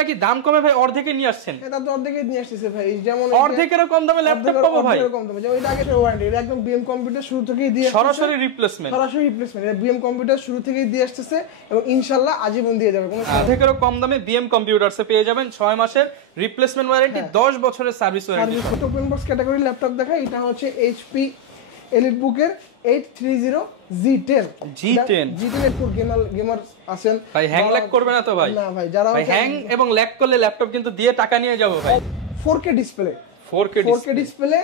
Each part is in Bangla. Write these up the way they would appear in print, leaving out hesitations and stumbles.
নাকি দাম কমে ভাই অর্ধেকে নিয়ে আসছেন। এটা তো অর্ধেকে নিয়ে আসছে ভাই, যেমন অর্ধেকেরও কম দামে ল্যাপটপ পাবো ভাই। অর্ধেকেরও কম দামে, যেমন এটা আগে ওয়ারেন্টি, এটা একদম বিএম কম্পিউটার শুরু থেকেই দিয়ে সরাসরি রিপ্লেসমেন্ট। এটা বিএম কম্পিউটার শুরু থেকেই দিয়ে আসছে এবং ইনশাআল্লাহ আজীবন দিয়ে যাবে। কোনো অর্ধেকেরও কম দামে বিএম কম্পিউটারসে পেয়ে যাবেন 6 মাসের রিপ্লেসমেন্ট ওয়ারেন্টি, 10 বছরের service warranty. Open box category laptop দেখা, এটা হচ্ছে এইচপি এলিটবুকের 830 G10 গেমার আছেন ভাই, হ্যাং ল্যাগ করবে না তো ভাই? না ভাই, যারা হ্যাং এবং ল্যাগ করলে ল্যাপটপ কিন্তু দিয়ে টাকা নিয়ে যাব ভাই। 4K ডিসপ্লে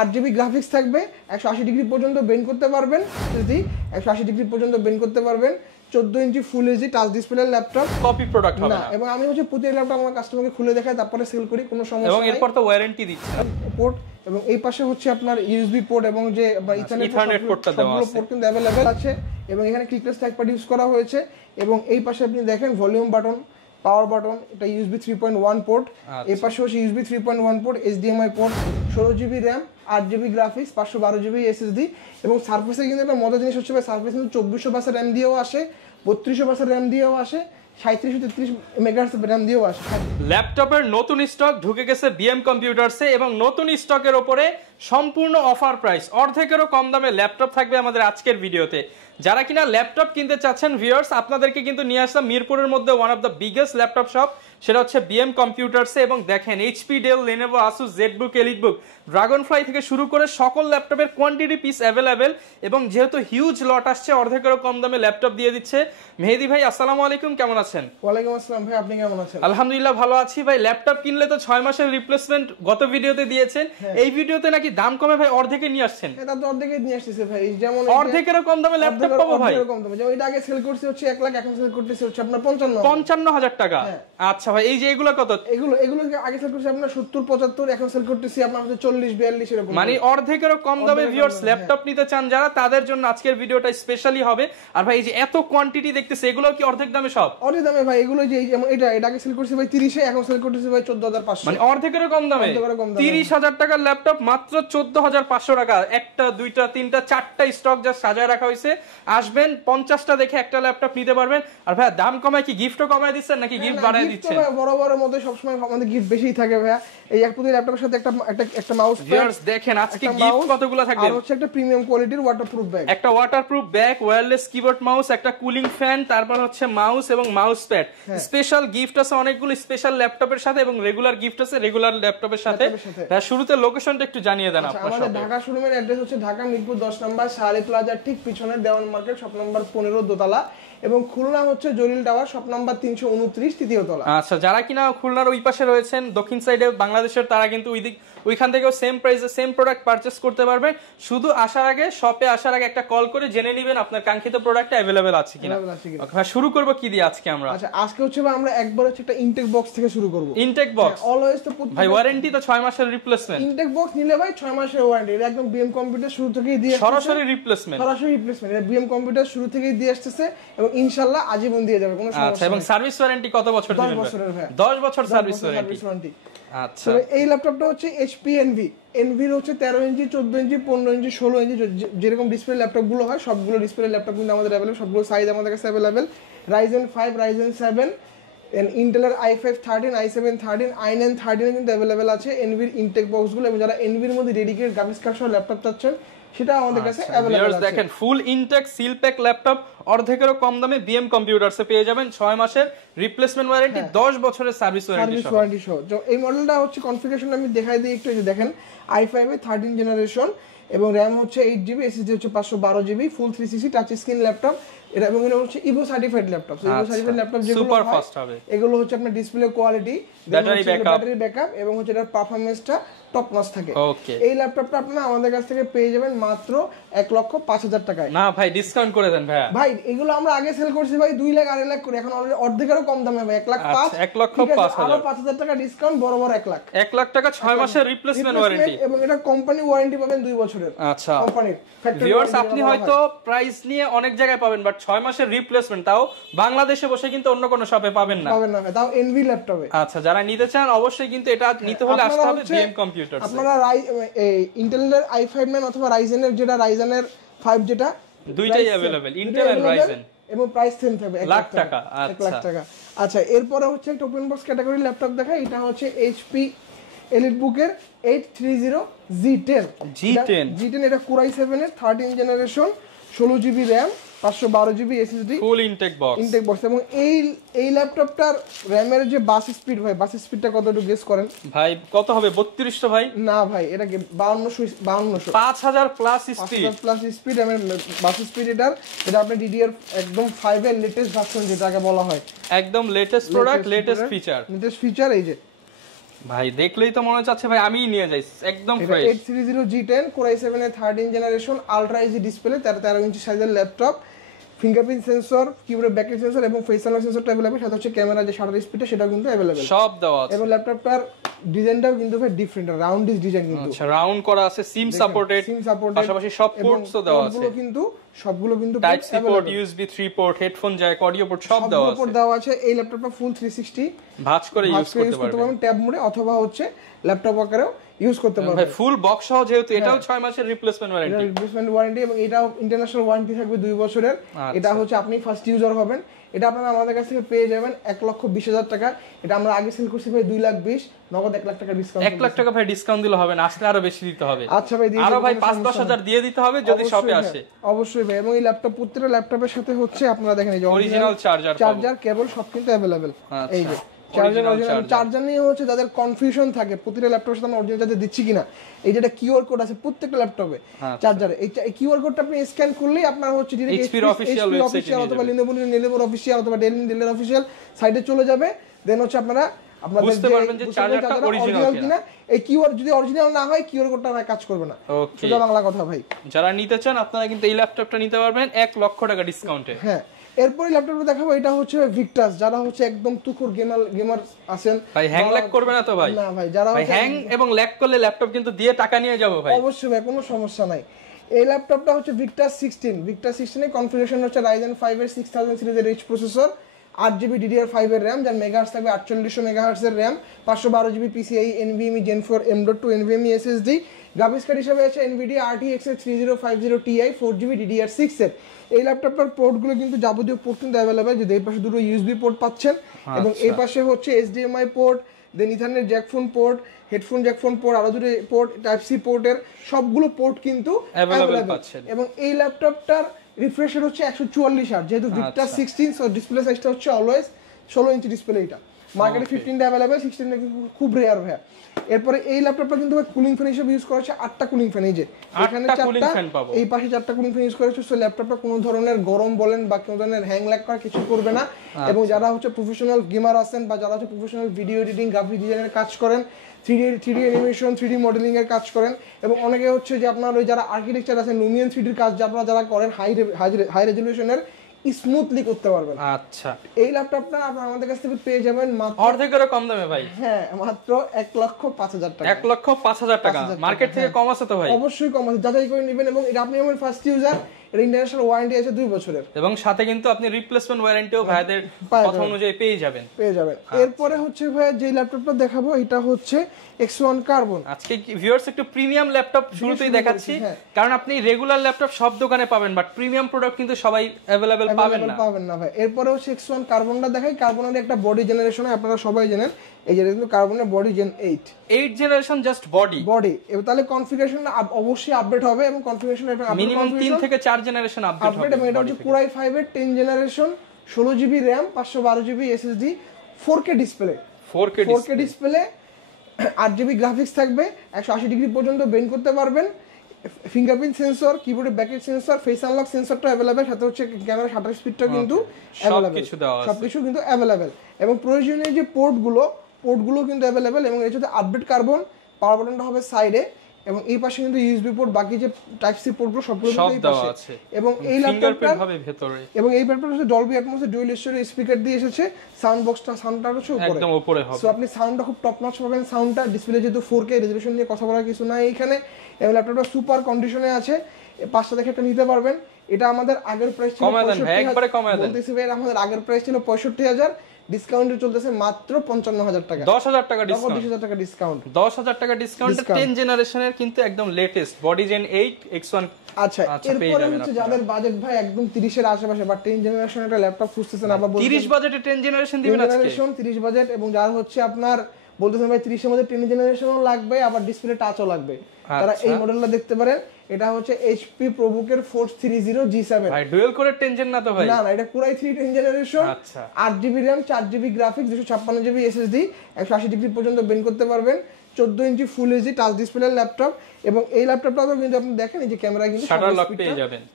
8GB গ্রাফিক্স থাকবে, 180 ডিগ্রি পর্যন্ত বেন্ড করতে পারবেন, যদি 180 ডিগ্রি পর্যন্ত বেন্ড করতে পারবেন। 14 inch full HD touch display laptop, copy product হবে না। এবং আমি হচ্ছে প্রতি ল্যাপটপ আমার কাস্টমারকে খুলে দেখাই, তারপরে সেল করি, কোনো সমস্যা এবং এরপর তো ওয়ারেন্টি দিচ্ছি। পোর্ট এবং এই পাশে হচ্ছে আপনার ইউএসবি পোর্ট এবং যে ইথারনেট পোর্টটা দেওয়া আছে, পোর্ট কিন্তু अवेलेबल আছে। এবং এখানে ক্লিকলেস ট্র্যাকপ্যাড ইউজ করা হয়েছে। এবং এই পাশে আপনি দেখেন ভলিউম বাটন, পাওয়ার বাটন, এটা ইউএসবি 3.1 পোর্ট। এই পাশে হচ্ছে USB 3.1 port, HDMI port, 16GB RAM, 8GB graphics, 512GB SSD. এবং সারফেসে কিন্তু একটা মজার জিনিস হচ্ছে সারফেস কিন্তু 2400 বাসের র্যাম দিয়েও আসে, 3200 বাসের র্যাম দিয়েও আসে, 3733 মেগাহার্টজ র্যাম দিয়েও আসে। ল্যাপটপের নতুন স্টক ঢুকে গেছে বিএম কম্পিউটারসে এবং নতুন স্টকের উপরে সম্পূর্ণ অফার প্রাইস, অর্ধেকেরও কম দামে ল্যাপটপ থাকবে আমাদের আজকের ভিডিওতে। যারা কিনা ল্যাপটপ কিনতে চাচ্ছেন ভিউয়ার্স, আপনাদেরকে কিন্তু নিয়ে আসলাম মিরপুরের মধ্যে one of the biggest laptop shop, সেটা হচ্ছে বিএম কম্পিউটারসে। এবং দেখেন HP, Dell, Lenovo, Asus, ZBook, EliteBook, Dragonfly থেকে শুরু করে সকল ল্যাপটপের কোয়ান্টিটি পিস অ্যাভেলেবেল। এবং যেহেতু হিউজ লট আসছে, অর্ধেকেরও কম দামে ল্যাপটপ দিয়ে দিচ্ছে। মেহেদি ভাই আসসালামু আলাইকুম, কেমন আছেন? ওয়ালাইকুম আসসালাম ভাই, আপনি কেমন আছেন? আলহামদুলিল্লাহ ভালো আছি ভাই। ল্যাপটপ কিনলে তো 6 মাসের রিপ্লেসমেন্ট গত ভিডিওতে দিয়েছেন, এই ভিডিওতে নাকি দাম কমে ভাই অর্ধেকে নিয়ে আসছেন। এটা তো অর্ধেকে নিয়ে আসছে ভাই, যেমন অর্ধেকেরও কম দামে ল্যাপটপ পাবো ভাই। যেমন এটা আগে সেল করছি হচ্ছে 1 লাখ, এখন সেল করতেছি হচ্ছে আপনার 55,000 টাকা। আচ্ছা ভাই, এই যে এগুলো কত? এগুলো আগে সেল করছি আপনার 70 75, এখন সেল করতেছি আপনার হচ্ছে 40 42 এরকম। মানে অর্ধেকেরও কম দামে ভিউয়ার্স ল্যাপটপ নিতে চান যারা, তাদের জন্য আজকের ভিডিওটা স্পেশালি হবে। আর ভাই এই যে এত কোয়ান্টিটি দেখতেছে, এগুলো কি অর্ধেক দামে সব? অর্ধেক দামে ভাই, এগুলো যে যেমন এটা আগে সেল করছি ভাই 30 এ, এখন সেল করতেছি ভাই 14500। মানে অর্ধেকেরও কম দামে 30,000 টাকার ল্যাপটপ মাত্র 14,500 টাকা। একটা, দুইটা, তিনটা, চারটা স্টক যা সাজায় রাখা হয়েছে, আসবেন 50টা দেখে একটা ল্যাপটপ নিতে পারবেন। আর ভাই দাম কমায় কি গিফটও কমায় দিচ্ছেন নাকি গিফট বাড়ায় দিচ্ছেন? বড় বড় মধ্যে সব সময় আমাদের গিফট বেশিই থাকে ভাই। এই এক প্রতি ল্যাপটপের সাথে একটা মাউস প্যাড দেখেন আজকে গিফট কতগুলো থাকবে। আর হচ্ছে একটা প্রিমিয়াম কোয়ালিটির ওয়াটারপ্রুফ ব্যাগ, একটা waterproof bag, wireless keyboard mouse, একটা কুলিং ফ্যান, তারপর হচ্ছে মাউস এবং মাউস প্যাড। স্পেশাল গিফট আছে অনেকগুলো স্পেশাল ল্যাপটপের সাথে এবং রেগুলার গিফট আছে রেগুলার ল্যাপটপের সাথে। ভাই শুরুতে লোকেশনটা একটু জানিয়ে দেন আপনারা। আমাদের ঢাকা শোরুমের অ্যাড্রেস হচ্ছে ঢাকা মিরপুর 10 নম্বর শাহালি প্লাজার ঠিক পিছনে দেওয়ান মার্কেট, শপ নাম্বার 15 দোতলা। এবং খুলনা হচ্ছে জলিল টাওয়ার, শপ নাম্বার 329 তৃতীয় তলা। আচ্ছা, যারা কিনা খুলনার ওই পাশে রয়েছেন দক্ষিণ সাইডে বাংলাদেশের, তারা কিন্তু ওইখান থেকেও সেম প্রাইসে সেম প্রোডাক্ট পারচেজ করতে পারবেন। শুধু আসার আগে, শপে আসার আগে একটা কল করে জেনে নেবেন আপনার কাঙ্ক্ষিত প্রোডাক্ট अवेलेबल আছে কিনা। শুরু করব কি দিয়ে আজকে আমরা? আচ্ছা, আজকে হচ্ছে আমরা একবার হচ্ছে একটা ইনটেক বক্স থেকে শুরু করব। ইনটেক বক্স অলওয়েজ তো ভাই ওয়ারেন্টি তো 6 মাসের রিপ্লেসমেন্ট। ইনটেক বক্স নিলে ভাই 6 মাসের ওয়ারেন্টি, এটা একদম বিএম কম্পিউটার শুরু থেকেই দিয়ে সরাসরি রিপ্লেসমেন্ট। এটা বিএম কম্পিউটার শুরু থেকেই দিয়ে আসছে এবং ইনশাআল্লাহ আজীবন দিয়ে যাবে, কোনো সমস্যা নেই। আচ্ছা, এবং সার্ভিস ওয়ারেন্টি কত বছর দিবেন? 10 বছরের ভাই, 10 বছর সার্ভিস ওয়ারেন্টি। আচ্ছা, এই ল্যাপটপটা হচ্ছে এইচপি এনভির হচ্ছে 13 ইঞ্চি, 14 ইঞ্চি, 15 ইঞ্চি, 16 ইঞ্চি, যেরকম ডিসপ্লে ল্যাপটপ গুলো হয় সবগুলো ডিসপ্লে ল্যাপটপ কিন্তু আমাদের अवेलेबल, সবগুলো সাইজ আমাদের কাছে अवेलेबल। Ryzen 5, Ryzen 7 এন্ড ইন্টেলের i5 13, i7 13, i9 13 কিন্তু अवेलेबल আছে এনভির ইনটেক বক্স গুলো। এবং যারা এনভির মধ্যে ডেডিকেটেড গ্রাফিক্স কার্ড সহ ল্যাপটপ চাচ্ছেন, সেটা আমাদের কাছে अवेलेबल আছে। দেখেন ফুল ইনটেক সিল প্যাক ল্যাপটপ অর্ধেকেরও কম দামে বিএম কম্পিউটারসে পেয়ে যাবেন 6 মাসের রিপ্লেসমেন্ট ওয়ারেন্টি, 10 বছরের সার্ভিস ওয়ারেন্টি সহ। এই মডেলটা হচ্ছে কনফিগারেশন আমি দেখাই দিই একটু, এই যে দেখেন i5 এর 13 জেনারেশন এবং র‍্যাম হচ্ছে 8GB, এসএসডি হচ্ছে 512GB, ফুল 360 টাচ স্ক্রিন ল্যাপটপ এটা। এবং এটা হচ্ছে Ivo certified laptop. Ivo certified laptop যেগুলো সুপার ফাস্ট হবে, এগুলো হচ্ছে আপনার ডিসপ্লে কোয়ালিটি, ব্যাটারি ব্যাকআপ এবং হচ্ছে এটার পারফরম্যান্সটা টপ নচ থাকে। এই ল্যাপটপটা আপনারা আমাদের কাছ থেকে পেয়ে যাবেন মাত্র 1,05,000 টাকায়। না ভাই ডিসকাউন্ট করে দেন ভাই। ভাই এগুলো আমরা আগে সেল করছি ভাই 2 লাখ 2.5 লাখ করে, এখন অলরেডি অর্ধেকেরও কম দামে ভাই 1,05,000। 1,05,000 আরো 5,000 টাকা ডিসকাউন্ট, বরাবর 1 লাখ। 1 লাখ টাকা 6 মাসের রিপ্লেসমেন্ট ওয়ারেন্টি এবং এটা কোম্পানি ওয়ারেন্টি পাবেন 2 বছরের। আচ্ছা, কোম্পানির ভিউয়ার্স আপনি হয়তো প্রাইস নিয়ে অনেক জায়গায় পাবেন, বাট 6 মাসের রিপ্লেসমেন্ট তাও বাংলাদেশে বসে কিন্তু অন্য কোনো শপে পাবেন না তাও এনভি ল্যাপটপে। আচ্া, যারা নিতে চান অবশ্যই কিন্তু এটা নিতে হলে আসতে হবে বিএম কম্পিউটারস। আপনারা ইন্টেলের i5 নেন অথবা রাইজেনের যেটা রাইজেনের 5 যেটা, দুইটাই अवेलेबल, ইন্টেল এন্ড রাইজেন, এবং প্রাইস সেম থাকবে 1 লাখ টাকা। 1 লাখ টাকা। আচ্ছা, এরপরে হচ্ছে একটা ওপেন বক্স ক্যাটাগরি ল্যাপটপ দেখাই। এটা হচ্ছে এইচপি এলিটবুকের 830 G10 এটা Core i7 এর 13 generation, 16GB RAM, 512GB SSD, ফুল ইনটেক বক্স। এবং এই ল্যাপটপটার র‍্যামের যে বাস স্পিড ভাই, বাস স্পিডটা কতটুকু গেস করেন ভাই? কত হবে? 3200 ভাই? না ভাই, এটা 5200 5000 প্লাস স্পিড এমএম বাস স্পিড এটার। এটা আপনি DDR একদম 5 এর লেটেস্ট ভার্সন যেটাকে বলা হয়, একদম লেটেস্ট প্রোডাক্ট, লেটেস্ট ফিচার। এই যে ভাই দেখলেই তো মনে হচ্ছে ভাই আমিই নিয়ে যাই, একদম ফ্রেশ। 830 G10 Core i7 এর 13 জেনারেশন, আলট্রা এইচডি ডিসপ্লে, 13 ইঞ্চি সাইজের ল্যাপটপ, ফিঙ্গারপ্রিন্ট সেন্সর, কিবোর্ডের ব্যাকলাইট সেন্সর এবং ফেস আনলক সেন্সরটা अवेलेबल, সাথে হচ্ছে ক্যামেরা যে শাটার স্পিডটা সেটাও কিন্তু अवेलेबल, সব দেওয়া আছে। এবং ল্যাপটপটার ডিজাইনটাও কিন্তু ভাই ডিফারেন্ট, রাউন্ড ডিজাইন কিন্তু। আচ্ছা, রাউন্ড করা আছে, সিম সাপোর্টেড, পাশাপাশি সব পোর্টসও দেওয়া আছে। সবগুলো কিন্তু type C port, USB 3 port, headphone jack, audio port সব দেওয়া আছে। এই ল্যাপটপটা ফুল 360 ভাঁজ করে ইউজ করতে পারবেন ট্যাব মোডে, অথবা হচ্ছে ল্যাপটপ আকারেও ইউজ করতে পারবেন। ভাই ফুল বক্স সহ, যেহেতু এটাও 6 মাসের রিপ্লেসমেন্ট ওয়ারেন্টি, এবং এটাও ইন্টারন্যাশনাল ওয়ারেন্টি থাকবে 2 বছরের। এটা হচ্ছে আপনি ফার্স্ট ইউজার হবেন। এটা আপনারা আমাদের কাছ থেকে পেয়ে যাবেন 1,20,000 টাকা। এটা আমরা আগে সেল করছি ভাই 2,20,000, নগদ 1 লাখ টাকা ডিসকাউন্ট। 1 লাখ টাকা ভাই ডিসকাউন্ট দিলে হবে না, আসলে আরো বেশি দিতে হবে। আচ্ছা ভাই, আরো ভাই 5-10 হাজার দিয়ে দিতে হবে যদি শপে আসে। অবশ্যই ভাই। এবং এই ল্যাপটপ, প্রত্যেকটা ল্যাপটপের সাথে হচ্ছে আপনারা দেখেন এই যে অরিজিনাল চার্জার কেবল সব কিন্তু अवेलेबल। এই যে চার্জার নিয়ে হচ্ছে যাদের কনফিউশন থাকে প্রতিটা ল্যাপটপের সাথে আমরা অরিজিনাল চার্জার দিচ্ছি কিনা, এই যেটা কিউআর কোড আছে প্রত্যেকটা ল্যাপটপে চার্জারে, এই কিউআর কোডটা আপনি স্ক্যান করলেই আপনার হচ্ছে ডিরেক্ট এইচপি অফিশিয়াল ওয়েবসাইটে অথবা Lenovo অফিশিয়াল অথবা Dell অফিশিয়াল সাইটে চলে যাবে। দেন হচ্ছে আপনারা বুঝতে পারবেন যে চার্জারটা অরিজিনাল কিনা। এই কিউআর যদি অরিজিনাল না হয়, কিউআর কোডটা ভাই কাজ করবে না। সোজা বাংলা কথা ভাই। যারা নিতে চান আপনারা কিন্তু এই ল্যাপটপটা নিতে পারবেন 1 লক্ষ টাকা ডিসকাউন্টে। হ্যাঁ, এরপরে ল্যাপটপটা দেখাবো। এটা হচ্ছে ভিক্টাস, যারা হচ্ছে একদম তুখুর গেমার আছেন ভাই, হ্যাং ল্যাগ করবে না তো ভাই? না ভাই, যারা হ্যাং এবং ল্যাগ করলে ল্যাপটপ কিন্তু দিয়ে টাকা নিয়ে যাব ভাই। অবশ্যই ভাই, কোনো সমস্যা নাই। এই ল্যাপটপটা হচ্ছে ভিক্টাস 16 এর কনফিগারেশন হচ্ছে Ryzen 5 এর 6000 সিরিজের রিচ প্রসেসর, 8GB DDR5 এর RAM, যার মেগাহার্টজ থাকবে 4800 মেগাহার্টজ এর RAM, 512GB PCIe NVMe Gen 4 M.2 NVMe SSD, graphics card হিসেবে আছে Nvidia RTX 3050 Ti 4GB DDR6 এর। এই ল্যাপটপটার পোর্টগুলো কিন্তু যাবতীয় পোর্ট কিন্তু अवेलेबल, যে এই পাশে দুটো USB পোর্ট পাচ্ছেন, এবং এই পাশে হচ্ছে HDMI port, then ethernet jack phone port, headphone jack phone port, আরো দুটো পোর্ট টাইপ সি পোর্টের, সবগুলো পোর্ট কিন্তু अवेलेबल পাচ্ছেন। এবং এই ল্যাপটপটার রিফ্রেশ রেট হচ্ছে 144 Hz, যেহেতু ভিক্টাস 16, সো ডিসপ্লে সাইজটা হচ্ছে অলওয়েজ 16 ইঞ্চি ডিসপ্লে। এটা মার্কেটে 15টা अवेलेबल, 16টা খুব রেয়ার ভাই। এরপরে এই ল্যাপটপটা কিন্তু কুলিং ফ্যান হিসেবে ইউজ করা হচ্ছে 8টা কুলিং ফ্যান, এই যে এখানে 4টা, এই পাশে 4টা কুলিং ফ্যান ইউজ করা হচ্ছে। সো ল্যাপটপটা কোনো ধরনের গরম বলেন বা কোনো ধরনের হ্যাং ল্যাগ করা কিছু করবে না। এবং যারা হচ্ছে প্রফেশনাল গেমার আছেন বা যারা হচ্ছে প্রফেশনাল ভিডিও এডিটিং, গ্রাফিক ডিজাইনের কাজ করেন, 3D অ্যানিমেশন, 3D মডেলিং এর কাজ করেন, এবং অনেকে হচ্ছে যে আপনার ওই যারা আর্কিটেকচার আছেন, লুমিয়ান 3D কাজ যারা করেন, হাই রেজলিউশনের স্মুথলি করতে পারবেন। আচ্ছা, এই ল্যাপটপটা আপনারা আমাদের কাছ থেকে পেয়ে যাবেন মাত্র অর্ধেকেরও কম দামে ভাই। হ্যাঁ, মাত্র 1,05,000 টাকা। 1,05,000 টাকা মার্কেট থেকে কম আছে তো ভাই? অবশ্যই কম আছে, যাচাই করে নেবেন। এবং এটা আপনি আমার ফার্স্ট ইউজার, এর ইন্টারন্যাশনাল ওয়ারেন্টি আছে 2 বছরের, এবং সাথে কিন্তু আপনি রিপ্লেসমেন্ট ওয়ারেন্টিও ভাইদের কথা অনুযায়ী পেয়ে যাবেন। এরপরে হচ্ছে ভাই যে ল্যাপটপটা দেখাবো, এটা হচ্ছে X1 কার্বন। আজকে ভিউয়ার্স একটু প্রিমিয়াম ল্যাপটপ শুরুতেই দেখাচ্ছি, কারণ আপনি রেগুলার ল্যাপটপ সব দোকানে পাবেন, বাট প্রিমিয়াম প্রোডাক্ট কিন্তু সবাই अवेलेबल পাবেন না ভাই। এরপরে হচ্ছে X1 কার্বনটা দেখাই। কার্বনের একটা বডি জেনারেশন আপনারা সবাই জানেন, এই যে কিন্তু কার্বনের body gen 8 generation, just body. এবার তাহলে কনফিগারেশন অবশ্যই আপডেট হবে, এবং কনফিগারেশন মিনিমাম 3 থেকে 4 জেনারেশন আপডেট হবে। এবং এটা হচ্ছে Core i5 এর 10 generation, 16GB RAM, 512GB SSD, 4K display, 4K display, 8GB graphics থাকবে, 180 ডিগ্রি পর্যন্ত বেন্ড করতে পারবেন, ফিঙ্গারপ্রিন্ট সেন্সর, কিবোর্ডের ব্যাকলাইট সেন্সর, ফেস আনলক সেন্সরটা अवेलेबल, সাথে হচ্ছে ক্যামেরা শাটার স্পিডটা কিন্তু अवेलेबल, সবকিছু কিন্তু अवेलेबल। এবং প্রয়োজনীয় যে পোর্টগুলো কিন্তু अवेलेबल, এবং এর সাথে আপডেট কার্বন, পাওয়ার বাটনটা হবে সাইডে, এবং এই পাশে কিন্তু ইউএসবি পোর্ট, বাকি যে টাইপ সি পোর্টগুলো সবগুলো এই পাশে আছে। এবং এই ল্যাপটপটা হবে ভিতরে, এবং এই ল্যাপটপটা হচ্ছে ডলবি অ্যাটমস এর ডুয়াল স্টোরেজ স্পিকার দিয়ে এসেছে, সাউন্ড বক্সটা সাউন্ডটা হচ্ছে একদম উপরে হবে। সো আপনি সাউন্ডটা খুব টপ নচ পাবেন। সাউন্ডটা ডিসপ্লে যেহেতু 4K রেজোলিউশন নিয়ে কথা বলার কিছু নাই এখানে, এবং ল্যাপটপটা সুপার কন্ডিশনে আছে, 5টা দেখে একটা নিতে পারবেন। এটা আমাদের আগের প্রাইস ছিল 65,000, বলতেছি ভাই আমাদের আগের প্রাইস ছিল 65,000, ডিসকাউন্টে চলতেছে মাত্র 55000 টাকা, 10000 টাকা ডিসকাউন্ট, 20000 টাকা ডিসকাউন্ট, 10000 টাকা ডিসকাউন্টে 10 জেনারেশনের কিন্তু একদম লেটেস্ট বডি জেন 8 X1। আচ্ছা এরপরে হচ্ছে যাদের বাজেট ভাই একদম 30 এর আশেপাশে বা 10 জেনারেশন একটা ল্যাপটপ খুঁজতেছেন, আবার 30 বাজেটে 10 জেনারেশন দিবেন আজকে, 30 বাজেট, এবং যারা হচ্ছে আপনার বলতেছেন ভাই 30 এর মধ্যে 10 জেনারেশনও লাগবে আবার ডিসপ্লে টাচও লাগবে, তারা এই মডেলটা দেখতে পারেন। এটা হচ্ছে HP ProBook-এর Force 30 G7 ভাই ডুয়াল কোরের 10 জেন না তো ভাই? না এটা Core i3 10 জেনারেশন। আচ্ছা 8GB RAM 4GB graphics 256GB SSD 180 degree পর্যন্ত বেন্ড করতে পারবেন, 14 inch full HD touch display laptop, এবং এই ল্যাপটপটাও কিন্তু আপনি দেখেন এই যে ক্যামেরা কিন্তু শাটার লক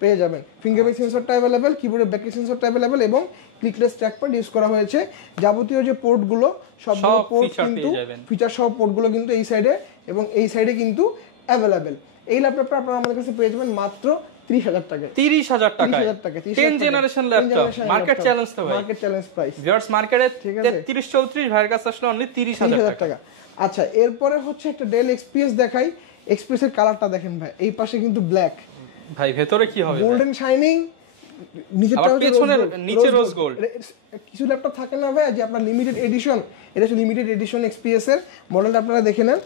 পেয়ে যাবেন, ফিঙ্গারপ্রিন্ট সেন্সরটা अवेलेबल, কিবোর্ডের ব্যাকলাইট সেন্সরটা अवेलेबल, এবং ক্লিকলেস ট্র্যাকপ্যাড ইউজ করা হয়েছে। যাবতীয় যে পোর্টগুলো সবগুলো পোর্ট কিন্তু ফিচার সহ পোর্টগুলো কিন্তু এই সাইডে এবং এই সাইডে কিন্তু अवेलेबल। এই ল্যাপটপটা আপনারা আমাদের কাছে পেয়ে যাবেন মাত্র 30000 টাকায়, 30000 টাকায় 10 জেনারেশন ল্যাপটপ, মার্কেট চ্যালেঞ্জ তো ভাই, মার্কেট চ্যালেঞ্জ প্রাইস ভিউয়ার্স মার্কেটে 33 34 ভাইয়ের কাছে আসলে অনলি 30000 টাকা। আচ্ছা এরপরে হচ্ছে একটা ডেল এক্সপিএস দেখাই, এক্সপিএস এর কালারটা দেখেন ভাই, এই পাশে কিন্তু ব্ল্যাক, ভাই ভেতরে কি হবে গোল্ডেন শাইনিং, নিচেরটা হচ্ছে নিচে রোজ গোল্ড। কিছু ল্যাপটপ থাকে না ভাই যে আপনার লিমিটেড এডিশন, এটা হচ্ছে লিমিটেড এডিশন এক্সপিএস এর মডেলটা, আপনারা দেখে নেন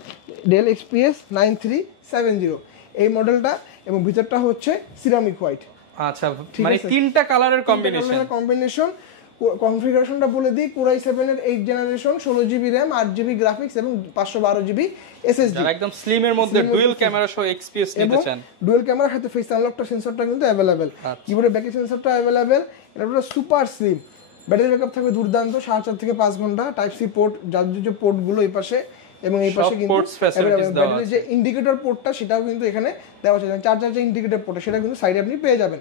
ডেল এক্সপিএস 9370 এই মডেলটা, এবং ভিতরটা হচ্ছে সিরামিক হোয়াইট। আচ্ছা মানে তিনটা কালারের কম্বিনেশন। কনফিগারেশনটা বলে দিই, Core i7 এর 8 generation, 16GB RAM 8GB graphics এবং 512GB SSD, যারা একদম স্লিম এর মধ্যে ডুয়াল ক্যামেরা সহ এক্সপিএস নিতে চান, ডুয়াল ক্যামেরার সাথে ফেস আনলকটা সেন্সরটা কিন্তু अवेलेबल, কিবোর্ডের ব্যাকলাইট সেন্সরটা अवेलेबल, এটা পুরো সুপার স্লিম, ব্যাটারি ব্যাকআপ থাকবে দুর্দান্ত 4.5 থেকে 5 ঘন্টা, টাইপ সি পোর্ট, যার যে পোর্টগুলো এই পাশে এবং এই পাশে কিন্তু ব্যাটারির যে ইন্ডিকেটর পোর্টটা সেটাও কিন্তু এখানে দেওয়া আছে, চার্জার যে ইন্ডিকেটর পোর্ট সেটা কিন্তু সাইডে আপনি পেয়ে যাবেন,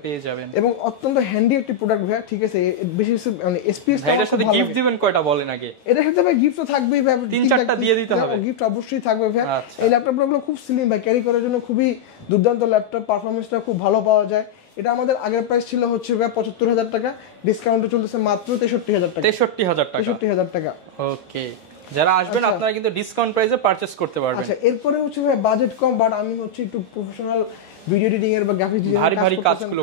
এবং অত্যন্ত হ্যান্ডি একটি প্রোডাক্ট ভাই, ঠিক আছে। বেশি মানে এসপিএস এর সাথে গিফট দিবেন কয়টা বলেন আগে? এর সাথে ভাই গিফট তো থাকবেই ভাই, 3-4টা দিয়ে দিতে হবে, গিফট অবশ্যই থাকবে ভাই। এই ল্যাপটপগুলো খুব স্লিম ভাই, ক্যারি করার জন্য খুবই দুর্দান্ত ল্যাপটপ, পারফরম্যান্সটা খুব ভালো পাওয়া যায়। এটা আমাদের আগের প্রাইস ছিল হচ্ছে ভাই 75000 টাকা, ডিসকাউন্টে চলতেছে মাত্র 63000 টাকা, 63000 টাকা। ওকে যারা আসবেন আপনারা কিন্তু ডিসকাউন্ট প্রাইসে পারচেজ করতে পারবেন। আচ্ছা এরপরে হচ্ছে ভাই বাজেট কম, বাট আমি হচ্ছে একটু প্রফেশনাল ভিডিও এডিটিং এর বা গ্রাফিক্স ডিজাইনের ভারী কাজগুলো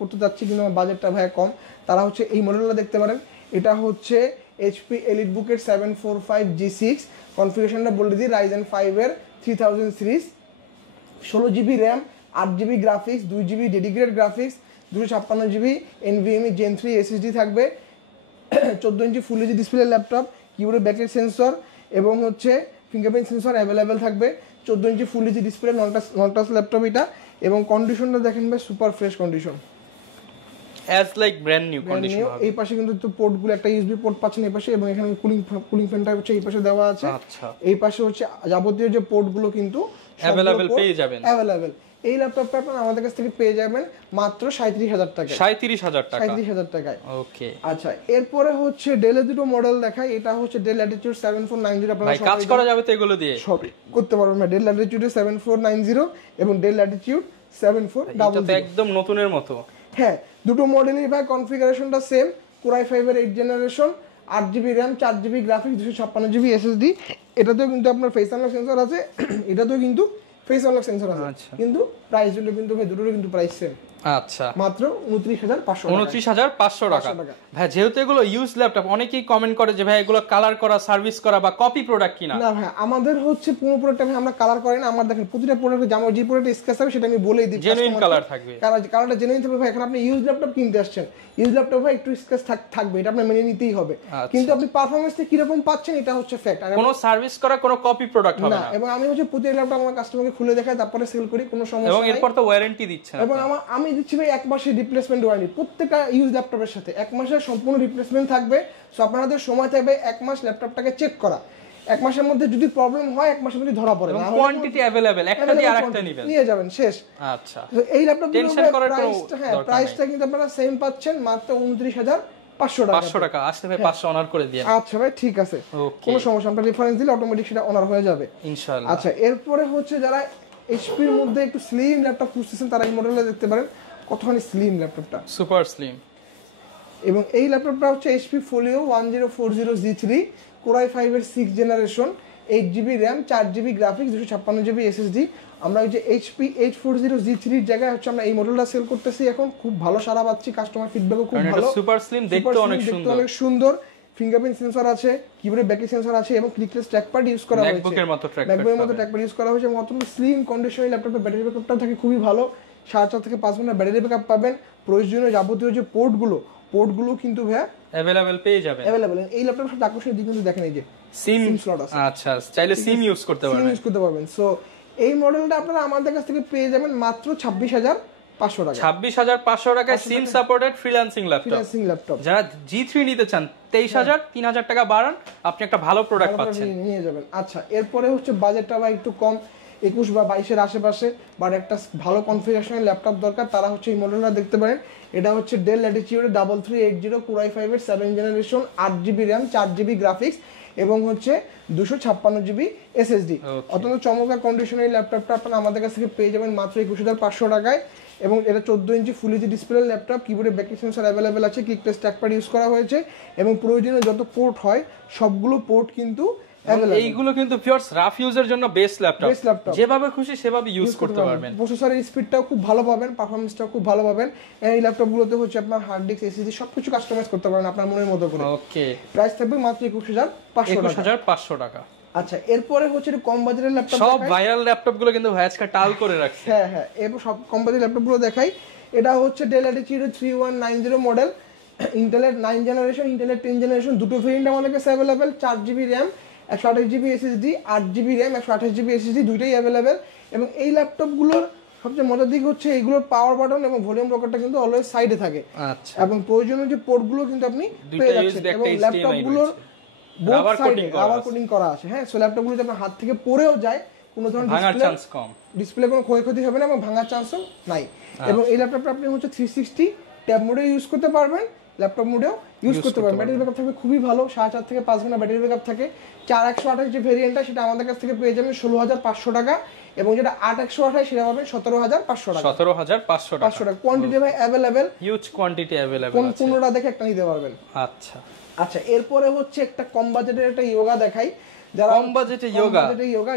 করতে যাচ্ছি, কিন্তু আমার বাজেটটা ভাই কম, তারা হচ্ছে এই মডেলটা দেখতে পারেন। এটা হচ্ছে HP EliteBook এর 745G6, কনফিগারেশনটা বলে দিই Ryzen 5 এর 3000 series, 16GB RAM 8GB graphics, 2GB dedicated graphics, 256GB NVMe Gen 3 SSD থাকবে, 14 inch full HD display laptop, কিবোর্ডের ব্যাকলাইট সেন্সর এবং হচ্ছে ফিঙ্গারপ্রিন্ট সেন্সর अवेलेबल থাকবে, 14 inch full HD display, non touch laptop এটা, এবং কন্ডিশনটা দেখেন ভাই super fresh condition, as like brand new condition. এই পাশে কিন্তু পোর্টগুলো একটা ইউএসবি পোর্ট পাচ্ছেন এই পাশে, এবং এখানে কুলিং ফ্যানটা হচ্ছে এই পাশে দেওয়া আছে। আচ্ছা এই পাশে হচ্ছে যাবতীয় যে পোর্টগুলো কিন্তু अवेलेबल পেয়ে যাবেন, अवेलेबल। এই ল্যাপটপটা আপনারা আমাদের কাছ থেকে পেয়ে যাবেন মাত্র 37000 টাকায়, 37000 টাকায়। ওকে আচ্ছা এরপরে হচ্ছে ডেলের দুটো মডেল দেখাই, এটা হচ্ছে ডেল ল্যাটিটিউড 7490, আপনারা ভাই কাজ করা যাবে তো এগুলো দিয়ে সব করতে পারবেন। ডেল ল্যাটিটিউড 7490 এবং ডেল ল্যাটিটিউড 7400, এটা একদম নতুনের মতো। হ্যাঁ দুটো মডেলই ভাই কনফিগারেশনটা সেম, Core i5 এর 8 generation, 8GB RAM 4GB graphics 256GB SSD, এটাতেও কিন্তু আপনার ফেস আনলক সেন্সর আছে, এটাতেও কিন্তু ফেস আনলক সেন্সর আছে, কিন্তু প্রাইস হলো কিন্তু ভাই দুটোরও কিন্তু প্রাইস সেম। আচ্ছা মাত্র 29500 টাকা। ভাই যেহেতু এগুলো ইউজ ল্যাপটপ, অনেকেই কমেন্ট করে যে ভাই এগুলো কালার করা, সার্ভিস করা বা কপি প্রোডাক্ট কিনা। না ভাই আমাদের হচ্ছে পুরো প্রোডাক্টটা ভাই আমরা কালার করি না, আমার দেখেন প্রতিটা প্রোডাক্টে যেমন যে প্রোডাক্টে স্কেচ হবে সেটা আমি বলেই দিই, জেনুইন কালার থাকবে, কালারটা জেনুইন থাকবে ভাই। এখন আপনি ইউজ ল্যাপটপ কিনতে আসছেন, ইউজ ল্যাপটপ ভাই একটু স্কেচ থাকবে, এটা আপনার মেনে নিতেই হবে, কিন্তু আপনি পারফরম্যান্সটা কি রকম পাচ্ছেন এটা হচ্ছে ফ্যাক্ট, আর কোনো সার্ভিস করা কোনো কপি প্রোডাক্ট হবে না। এবং আমি হচ্ছে প্রতিটা ল্যাপটপ আমার কাস্টমারকে খুলে দেখাই, তারপরে সেল করি, কোনো সমস্যা এবং এরপর তো ওয়ারেন্টি দিচ্ছেন, এবং আমি দিচ্ছি ভাই 1 মাসের রিপ্লেসমেন্ট ওয়ারেন্টি প্রত্যেকটা ইউজ ল্যাপটপের সাথে, 1 মাসের সম্পূর্ণ রিপ্লেসমেন্ট থাকবে। সো আপনাদের সময় থাকবে 1 মাস ল্যাপটপটাকে চেক করা, 1 মাসের মধ্যে যদি প্রবলেম হয় 1 মাসের মধ্যে ধরা পড়ে না, কোয়ান্টিটি अवेलेबल, একটা দিয়ে আরেকটা নেবেন, নিয়ে যাবেন শেষ। আচ্ছা তো এই ল্যাপটপের টেনশন করার কোনো প্রাইসটা কিন্তু আপনারা সেম পাচ্ছেন মাত্র 29500 টাকা। আসলে ভাই 500 অনার করে দিয়েন। আচ্ছা ভাই ঠিক আছে, কোনো সমস্যা, আমরা রেফারেন্স দিলে অটোমেটিক সেটা অনার হয়ে যাবে ইনশাআল্লাহ। আচ্ছা এরপরে হচ্ছে যারা HP এর মধ্যে একটু স্লিম ল্যাপটপ খুঁজতেছেন তারা এই মডেলটা দেখতে পারেন, কতখানি স্লিম ল্যাপটপটা, সুপার স্লিম। এবং এই ল্যাপটপটা হচ্ছে HP Folio 1040G3, Core i5 এর 6 generation, 8GB RAM 4GB graphics 256GB SSD। আমরা ওই যে HP 840G3 এর জায়গায় হচ্ছে আমরা এই মডেলটা সেল করতেছি এখন, খুব ভালো সাড়া পাচ্ছি, কাস্টমার ফিডব্যাকও খুব ভালো, সুপার স্লিম, দেখতে অনেক সুন্দর। সুন্দর ফিঙ্গারপ্রিন্ট সেন্সর আছে, কিবোর্ডে ব্যাটারি সেন্সর আছে এবং ক্লিকলেস ট্র্যাকপ্যাড ইউজ করা হয়েছে। ম্যাকবুকের মতো ট্র্যাকপ্যাড ইউজ করা হয়েছে এবং অত্যন্ত স্লিম কন্ডিশনে ল্যাপটপের ব্যাটারি ব্যাকআপটা থাকে খুবই ভালো, 4.5 থেকে 5 ঘন্টা ব্যাটারি ব্যাকআপ পাবেন। প্রয়োজনীয় যাবতীয় যে পোর্টগুলো কিন্তু ভাইয়া अवेलेबल পেয়ে যাবেন। এই ল্যাপটপের সাথে আকর্ষণীয় দিক কিন্তু দেখেন এই যে সিম স্লট আছে। আচ্ছা, চাইলে সিম ইউজ করতে পারবেন। সো এই মডেলটা আপনারা আমাদের কাছ থেকে পেয়ে যাবেন মাত্র 26,500 টাকা। 26,500 টাকায় সিম সাপোর্টেড ফ্রিল্যান্সিং ল্যাপটপ। যারা G3 নিতে চান 23,000 3,000 টাকা বাড়ান, আপনি একটা ভালো প্রোডাক্ট পাচ্ছেন, নিয়ে যাবেন। আচ্ছা, এরপরে হচ্ছে বাজেটটা বা একটু কম, 21 বা 22 আশেপাশে, বাট একটা ভালো কনফিগারেশনের ল্যাপটপ দরকার, তারা হচ্ছে এই মডেলটা দেখতে পারেন। এটা হচ্ছে ডেল ল্যাটিটিউড 3380 Core i5 এর 7th generation, 8GB RAM, 4GB graphics এবং হচ্ছে 256GB SSD। অত্যন্ত চমৎকার কন্ডিশনের ল্যাপটপটা আপনারা আমাদের কাছ থেকে পেয়ে যাবেন মাত্র 21,500 টাকায়। এবং এটা 14 inch full HD display laptop, কিবোর্ডে ব্যাটারি সেন্সর অ্যাভেলেবেল আছে, ক্লিকলেস ট্র্যাকপ্যাড ইউজ করা হয়েছে এবং প্রয়োজনীয় যত পোর্ট হয় সবগুলো পোর্ট কিন্তু এইগুলো কিন্তু ভিউয়ার্স রাফ ইউজের জন্য বেস্ট ল্যাপটপ, যেভাবে খুশি সেভাবে ইউজ করতে পারবেন। প্রসেসরের স্পিডটাও খুব ভালো পাবেন, পারফরম্যান্সটাও খুব ভালো পাবেন। এই ল্যাপটপগুলোতে হচ্ছে আপনার হার্ড ডিস্ক, এসএসডি সবকিছু কাস্টমাইজ করতে পারবেন আপনার মনের মতো করে। ওকে, প্রাইস থাকবে মাত্র 21,500 টাকা। আচ্ছা, এরপরে হচ্ছে কম বাজেটের ল্যাপটপ, সব ভাইরাল ল্যাপটপগুলো কিন্তু ভাইয়াজকা টাল করে রাখছে। হ্যাঁ, এরপর সব কম বাজেটের ল্যাপটপগুলো দেখাই। এটা হচ্ছে ডেল ল্যাটিটিউড 3190 মডেল, ইন্টেলের 9 জেনারেশন, ইন্টেলের 10 জেনারেশন, দুটো ভেরিয়েন্ট আমাদের কাছে available. 4GB RAM, 128GB SSD, 8GB RAM, 128GB SSD দুইটাই অ্যাভেলেবেল। এবং এই ল্যাপটপগুলোর সবচেয়ে মজার দিক হচ্ছে এইগুলোর পাওয়ার বাটন এবং ভলিউম রকারটা কিন্তু অলওয়েজ সাইডে থাকে। আচ্ছা, এবং প্রয়োজনীয় যে পোর্টগুলো কিন্তু আপনি পেয়ে যাচ্ছেন এবং ল্যাপটপগুলোর বোথ সাইডে রাবার কোটিং করা আছে। হ্যাঁ, সো ল্যাপটপগুলো যদি আপনার হাত থেকে পড়েও যায় কোনো ধরনের ভাঙার চান্স কম, ডিসপ্লে কোনো ক্ষয়ক্ষতি হবে না এবং ভাঙার চান্সও নাই। এবং এই ল্যাপটপটা আপনি হচ্ছে 360 ট্যাব মোডে ইউজ করতে পারবেন, ল্যাপটপ মোডেও ইউজ করতে পারবেন। ব্যাটারি ব্যাকআপ থাকবে খুবই ভালো, 4.5 থেকে 5 ঘন্টা ব্যাটারি ব্যাকআপ থাকে। 4128 যে ভেরিয়েন্টটা সেটা আমাদের কাছ থেকে পেয়ে যাবেন 16,500 টাকা এবং যেটা 8128 সেটা পাবেন 17,500 টাকা। 17,500 টাকা। কোয়ান্টিটি ভাই অ্যাভেলেবেল, হিউজ কোয়ান্টিটি অ্যাভেলেবল আছে, কোন কোনটা দেখে একটা নিতে পারবেন। আচ্ছা, এরপরে হচ্ছে একটা কম বাজেটের একটা ইয়োগা দেখাই। যারা কম বাজেটে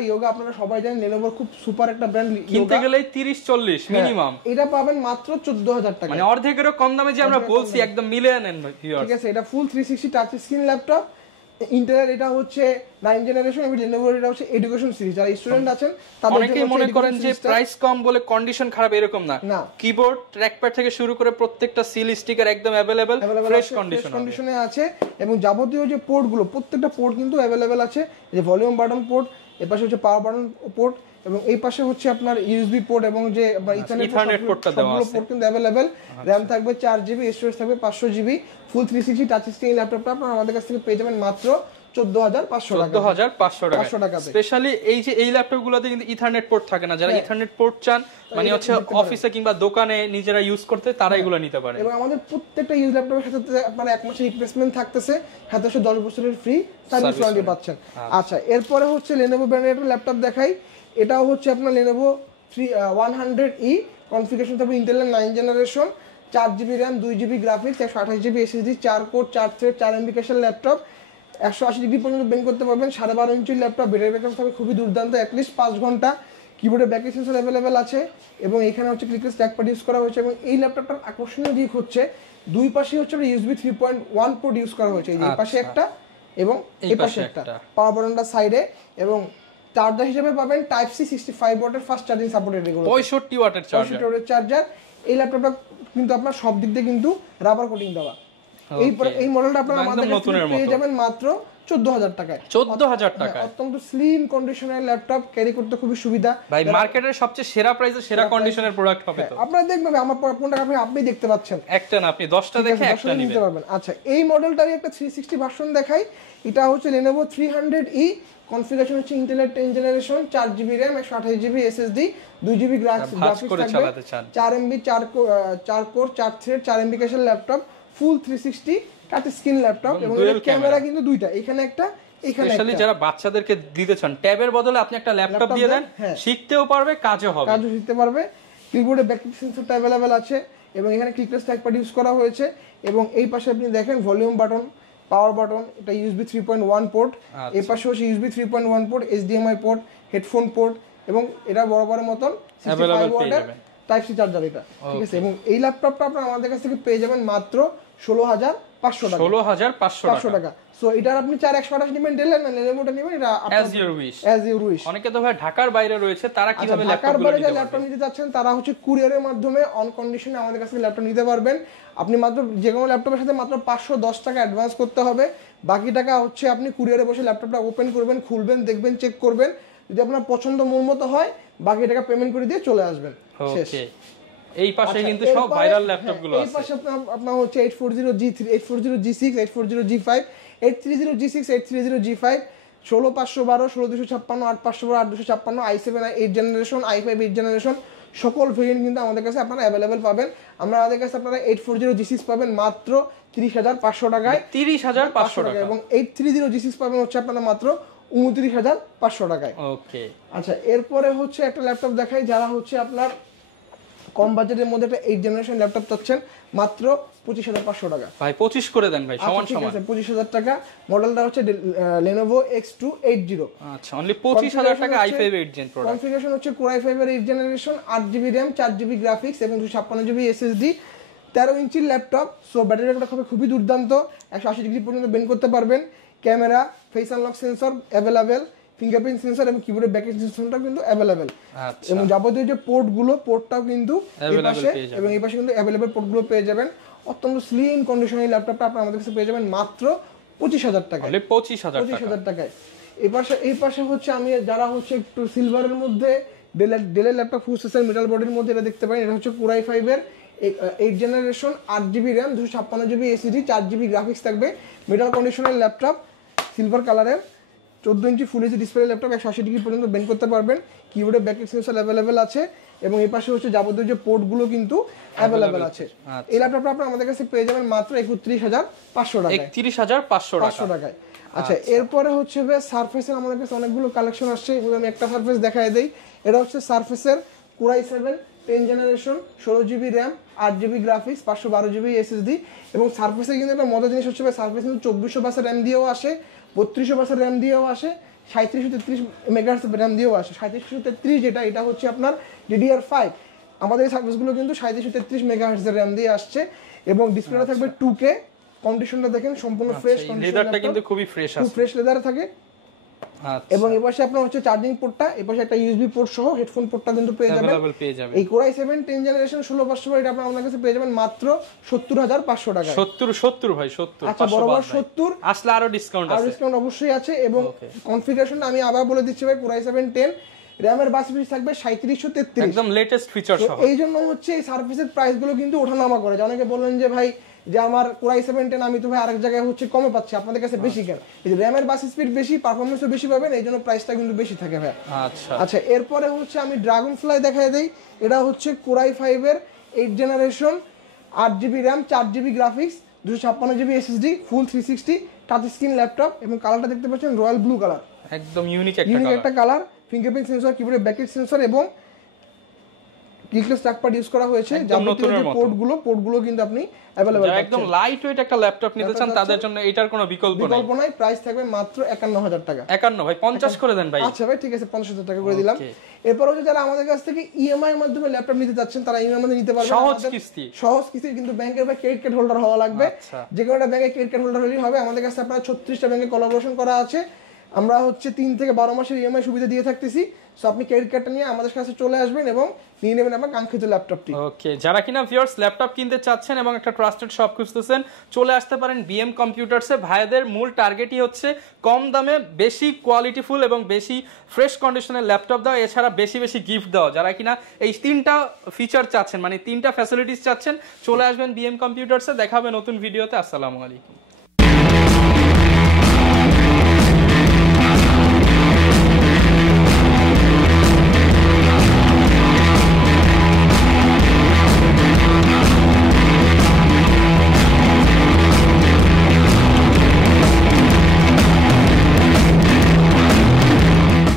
ইয়োগা আপনারা সবাই জানেন, Lenovo খুব সুপার একটা ব্র্যান্ড, কিনতে গেলেই 30-40 মিনিমাম। এটা পাবেন মাত্র 14,000 টাকা, মানে অর্ধেকেরও কম দামে যে আমরা বলছি, একদম মিলিয়ে নেন ভিউয়ার্স। ঠিক আছে, এটা ফুল 360 টাচ স্ক্রিন ল্যাপটপ, ইন্টেলের এটা হচ্ছে 9 জেনারেশন এবং Lenovo এটা হচ্ছে এডুকেশন সিরিজ। যারা স্টুডেন্ট আছেন তাদের অনেকেই মনে করেন যে প্রাইস কম বলে কন্ডিশন খারাপ, এরকম না। কিবোর্ড, ট্র্যাকপ্যাড থেকে শুরু করে প্রত্যেকটা সিল স্টিকার একদম অ্যাভেলেবেল, ফ্রেশ কন্ডিশনে আছে এবং যাবতীয় যে পোর্টগুলো প্রত্যেকটা পোর্ট কিন্তু অ্যাভেলেবেল আছে। যে ভলিউম বাটন পোর্ট, এর পাশে হচ্ছে পাওয়ার বাটন পোর্ট এবং এই পাশে হচ্ছে আপনার ইউএসবি পোর্ট এবং যে ইথারনেট পোর্টটা দেওয়া আছে, পোর্ট কিন্তু अवेलेबल। RAM থাকবে 4GB, স্টোরেজ থাকবে 500GB, ফুল 360 টাচ স্ক্রিন ল্যাপটপটা আপনারা আমাদের কাছ থেকে পেয়ে যাবেন মাত্র 14,500 টাকা। স্পেশালি এই যে এই ল্যাপটপগুলোতে কিন্তু ইথারনেট পোর্ট থাকে না, যারা ইথারনেট পোর্ট চান মানে হচ্ছে অফিসে কিংবা দোকানে নিজেরা ইউজ করতে, তারা এগুলো নিতে পারে। এবং আমাদের প্রত্যেকটা ইউজ ল্যাপটপের সাথে আপনারা 1 মাসের রিপ্লেসমেন্ট থাকতেছে, সাথে 10 বছরের ফ্রি সার্ভিস ওয়ারেন্টি পাচ্ছেন। আচ্ছা, এরপরে হচ্ছে Lenovo ব্র্যান্ডের একটা ল্যাপটপ দেখাই। এটাও হচ্ছে আপনার Lenovo 100E, কনফিগারেশন থাকবে ইন্টেলের 9 generation, 4GB RAM, 2GB graphics, 128GB SSD, 4 core 4 thread 4 MB ক্যাশের ল্যাপটপ, 180 ডিগ্রি পর্যন্ত বেন্ড করতে পারবেন, 12.5 ইঞ্চির ল্যাপটপ, ব্যাটারি ব্যাকআপ থাকবে খুবই দুর্দান্ত, অ্যাটলিস্ট 5 ঘন্টা। কিবোর্ডে ব্যাটারি সেন্সর অ্যাভেলেবেল আছে এবং এখানে হচ্ছে ক্লিকলেস ট্র্যাকপ্যাড ইউজ করা হয়েছে। এবং এই ল্যাপটপটার আকর্ষণীয় দিক হচ্ছে দুই পাশে হচ্ছে USB 3.1 পোর্ট ইউজ করা হয়েছে, এই পাশে একটা এবং এই পাশে একটা, পাওয়ার বাটনটা সাইডে এবং চার্জার হিসেবে পাবেন টাইপ সি 65 ওয়াটের ফাস্ট চার্জিং সাপোর্টেড, এগুলো 65 ওয়াটের চার্জার। এই ল্যাপটপটা কিন্তু আপনার সব দিক দিয়ে কিন্তু রাবার কোটিং দেওয়া। এই মডেলটা আপনারা আমাদের কাছে পেয়ে যাবেন মাত্র 14,000 টাকায়। 14,000 টাকায় অত্যন্ত স্লিম কন্ডিশনের ল্যাপটপ, ক্যারি করতে খুবই সুবিধা। ভাই মার্কেটের সবচেয়ে সেরা প্রাইসে সেরা কন্ডিশনের প্রোডাক্ট হবে তো। আপনারা দেখবেন আমার কোনটা আপনি দেখতে পাচ্ছেন, একটা না আপনি 10টা দেখে একটা নিতে পারবেন। আচ্ছা, এই মডেলটারই একটা 360 ভার্সন দেখাই। এটা হচ্ছে Lenovo 300E, কনফিগারেশন হচ্ছে ইন্টেলের 10 generation, 4GB RAM, 128GB SSD, 2GB graphics থাকবে, 4MB 4 কোর 4 থ্রেড 4 MB ক্যাশের ল্যাপটপ, ফুল 360 টাচ স্ক্রিন ল্যাপটপ এবং ক্যামেরা কিন্তু দুইটা, এখানে একটা এখানে একটা। স্পেশালি যারা বাচ্চাদেরকে দিতে চান ট্যাবের বদলে আপনি একটা ল্যাপটপ দিয়ে দেন, শিখতেও পারবে, কাজও শিখতে পারবে। কিবোর্ডে ব্যাটারি সেন্সরটা अवेलेबल আছে এবং এখানে ক্লিকলেস ট্র্যাকপ্যাড ইউজ করা হয়েছে এবং এই পাশে আপনি দেখেন ভলিউম বাটন, পাওয়ার বাটন, এটা USB 3.1 পোর্ট, এই পাশে হচ্ছে USB 3.1 port, HDMI port, headphone port এবং এটা বরাবরের মতন 65 ওয়াটের টাইপ সি চার্জার এটা, ঠিক আছে। এবং এই ল্যাপটপটা আপনারা আমাদের কাছ থেকে পেয়ে যাবেন মাত্র 16,500 500 টাকা, 16500 টাকা। সো এটার আপনি 4128 নেবেন ডেলের না লেনোভোটা নেবেন, এটা অ্যাজ ইউর উইশ। অনেকে তো ভাই ঢাকার বাইরে রয়েছে, তারা কিভাবে ল্যাপটপ নিতে যাচ্ছেন তারা হচ্ছে কুরিয়ারের মাধ্যমে অন কন্ডিশনে আমাদের কাছে ল্যাপটপ নিতে পারবেন। আপনি মাত্র যে কোনো ল্যাপটপের সাথে মাত্র 510 টাকা অ্যাডভান্স করতে হবে, বাকি টাকা হচ্ছে আপনি কুরিয়ারে বসে ল্যাপটপটা ওপেন করবেন, খুলবেন, দেখবেন, চেক করবেন, যদি আপনার পছন্দ মন মতো হয় বাকি টাকা পেমেন্ট করে দিয়ে চলে আসবেন। ওকে, এই পাশে কিন্তু সব ভাইরাল ল্যাপটপ গুলো আছে। এই পাশে আপনার হচ্ছে 840G3, 840G6, 840G5, 830G6, 830G5, 16512, 16256, 8512, 8556, i7 8 generation, i5 8 generation, সকল ভেরিয়েন্ট কিন্তু আমাদের কাছে আপনারা অ্যাভেলেবেল পাবেন। আমাদের কাছে আপনারা 840G6 পাবেন মাত্র 30500 টাকায়, 30500 টাকা, এবং 830G6 পাবেন হচ্ছে আপনারা মাত্র 29500 টাকায়। ওকে, আচ্ছা এরপরে হচ্ছে একটা ল্যাপটপ দেখাই যারা হচ্ছে আপনার কম বাজেটের মধ্যে একটা 8 জেনারেশন ল্যাপটপ চাচ্ছেন মাত্র 25500 টাকা। ভাই 25 করে দেন ভাই, সমান সমান 25000 টাকা। মডেলটা হচ্ছে Lenovo X280। আচ্ছা, অনলি 25000 টাকা i5 8 জেন প্রোডাক্ট। কনফিগারেশন হচ্ছে Core i5 এর 8 generation, 8GB RAM, 4GB graphics এবং 256GB SSD, 13 ইঞ্চির ল্যাপটপ। সো ব্যাটারি ব্যাকআপ হবে খুবই দুর্দান্ত, 180 ডিগ্রি পর্যন্ত বেন্ড করতে পারবেন। Camera, face unlock sensor available, fingerprint sensor এবং কিবোর্ডের ব্যাকেট সেন্সরটাও কিন্তু অ্যাভেলেবেল। আচ্ছা, এবং যাবতীয় যে পোর্টগুলো, পোর্টটাও কিন্তু এই পাশে এবং এই পাশে কিন্তু অ্যাভেলেবেল পোর্টগুলো পেয়ে যাবেন। অত্যন্ত স্লিম কন্ডিশনের ল্যাপটপটা আপনারা আমাদের কাছে পেয়ে যাবেন মাত্র 25000 টাকায়, 25000 টাকায়। এই পাশে হচ্ছে আমি যারা হচ্ছে একটু সিলভারের মধ্যে ডেলের ল্যাপটপ ফুসেসের মেটাল বডির মধ্যে এটা দেখতে পারেন। এটা হচ্ছে Core i5 এর 8 generation, 8GB RAM, 256GB SSD, 4GB graphics থাকবে, মেটাল কন্ডিশনের ল্যাপটপ, সিলভার কালারের, 14 inch full HD display laptop, 180 degree পর্যন্ত বেন্ড করতে পারবেন। কিবোর্ডে ব্যাকেট সেন্সর অ্যাভেলেবেল আছে এবং এই পাশে হচ্ছে যাবতীয় যে পোর্টগুলো কিন্তু অ্যাভেলেবেল আছে। এই ল্যাপটপটা আপনারা আমাদের কাছে পেয়ে যাবেন মাত্র 31500 টাকায়, 31500 টাকায়। আচ্ছা এরপরে হচ্ছে সারফেসের আমাদের কাছে অনেকগুলো কালেকশন আসছে, এগুলো আমি একটা সারফেস দেখাই দেই। এটা হচ্ছে সারফেসের Core i7 10 generation, 16GB RAM, 8GB graphics, 512GB SSD। এবং সারফেসে কিন্তু একটা মজার জিনিস হচ্ছে সারফেস কিন্তু 2400 বাসের র্যাম দিয়েও আসে, 3200 বাসের র্যাম দিয়েও আসে, 3733 মেগাহার্টজ র্যাম দিয়েও আসে। 3733 যেটা, এটা হচ্ছে আপনার DDR5। আমাদের এই সার্ভিসগুলো কিন্তু 3733 মেগাহার্টজের র্যাম দিয়ে আসছে এবং ডিসপ্লেটা থাকবে 2K। কন্ডিশনটা দেখেন সম্পূর্ণ ফ্রেশ কন্ডিশন, লেদারটা কিন্তু খুবই ফ্রেশ আছে, খুব ফ্রেশ লেদার থাকে। এবং এই পাশে আপনার হচ্ছে চার্জিং পোর্টটা, এই পাশে একটা ইউএসবি পোর্ট সহ হেডফোন পোর্টটা কিন্তু পেয়ে যাবেন। এই Core i7 10 জেনারেশন 16500 এটা আপনারা আমাদের কাছে পেয়ে যাবেন মাত্র 70500 টাকা। 70 ভাই 70। আচ্ছা বরাবর 70, আসলে আরো ডিসকাউন্ট আছে, ডিসকাউন্ট অবশ্যই আছে। এবং কনফিগারেশনটা আমি আবার বলে দিচ্ছি ভাই, Core i7 10 র‍্যামের বাস পিস থাকবে 3733, একদম লেটেস্ট ফিচার সহ। এই জন্য হচ্ছে এই সার্ভিসের প্রাইস গুলো কিন্তু ওঠানামা করে। অনেকে বলেন যে ভাই যে আমার Core i7 10 আমি তো ভাই আরেক জায়গায় হচ্ছে কমে পাচ্ছি, আপনাদের কাছে বেশি কেন? এই যে র‍্যামের বাস স্পিড বেশি, পারফরম্যান্সও বেশি পাবেন, এই জন্য প্রাইসটা কিন্তু বেশি থাকে ভাই। আচ্ছা এরপরে হচ্ছে আমি ড্রাগনফ্লাই দেখাই দেই। এটা হচ্ছে Core i5 এর 8 generation, 8GB RAM, 4GB graphics, 256GB SSD, full 360 touch screen laptop এবং কালারটা দেখতে পাচ্ছেন রয়্যাল ব্লু কালার, একদম ইউনিক একটা কালার। ফিঙ্গারপ্রিন্ট সেন্সর, কিবোর্ডে ব্যাকেট সেন্সর এবং ক্লিকলেস ট্র্যাকপ্যাড ইউজ করা হয়েছে। যাবতীয় যে পোর্টগুলো কিন্তু আপনি अवेलेबल পাচ্ছেন। একদম লাইট ওয়েট একটা ল্যাপটপ নিতে চান তাদের জন্য এটার কোনো বিকল্প নাই। প্রাইস থাকবে মাত্র 51000 টাকা। 51 ভাই 50 করে দেন ভাই। আচ্ছা ভাই ঠিক আছে 50000 টাকা করে দিলাম। এরপর হচ্ছে যারা আমাদের কাছ থেকে ইএমআই এর মাধ্যমে ল্যাপটপ নিতে যাচ্ছেন তারা ইএমআই এর মাধ্যমে নিতে পারবেন। সহজ কিস্তি কিন্তু ব্যাংকের বা ক্রেডিট কার্ড হোল্ডার হওয়া লাগবে। যে কোনো একটা ব্যাংকের ক্রেডিট কার্ড হোল্ডার হলেই হবে। আমাদের কাছে আপনারা 36টা ব্যাংকে কোলাবোরেশন করা আছে। আমরা হচ্ছে 3 থেকে 12 মাসের ইএমআই সুবিধা দিয়ে থাকতেছি। সো আপনি ক্রেডিট কার্ডটা নিয়ে আমাদের কাছে চলে আসবেন এবং নিয়ে নেবেন আপনার কাঙ্ক্ষিত ল্যাপটপটি। ওকে, যারা কিনা ভিউয়ার্স ল্যাপটপ কিনতে চাচ্ছেন এবং একটা ট্রাস্টেড শপ খুঁজতেছেন চলে আসতে পারেন বিএম কম্পিউটারসে। ভাইদের মূল টার্গেটই হচ্ছে কম দামে বেশি কোয়ালিটিফুল এবং বেশি ফ্রেশ কন্ডিশনের ল্যাপটপ দেওয়া, এছাড়া বেশি বেশি গিফট দেওয়া। যারা কিনা এই 3টা ফিচার চাচ্ছেন, মানে 3টা ফ্যাসিলিটিস চাচ্ছেন, চলে আসবেন বিএম কম্পিউটারসে। দেখা হবে নতুন ভিডিওতে। আসসালামু আলাইকুম।